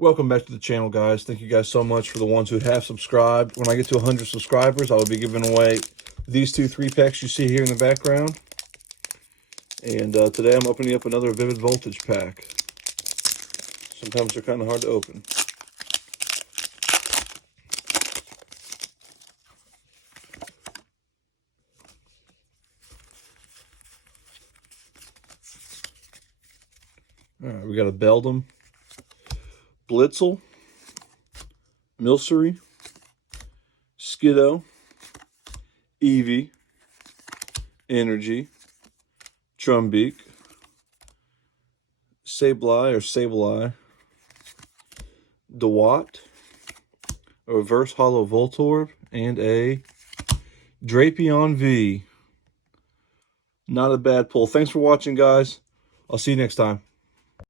Welcome back to the channel, guys. Thank you guys so much for the ones who have subscribed. When I get to 100 subscribers, I will be giving away these two 3-packs you see here in the background. And today I'm opening up another Vivid Voltage pack. Sometimes they're kind of hard to open. Alright, we got a Beldum, Blitzel, Milcery, Skiddo, Eevee, Energy, Trumbeak, Sableye, DeWatt, a Reverse Hollow Voltorb, and a Drapion V. Not a bad pull. Thanks for watching, guys. I'll see you next time.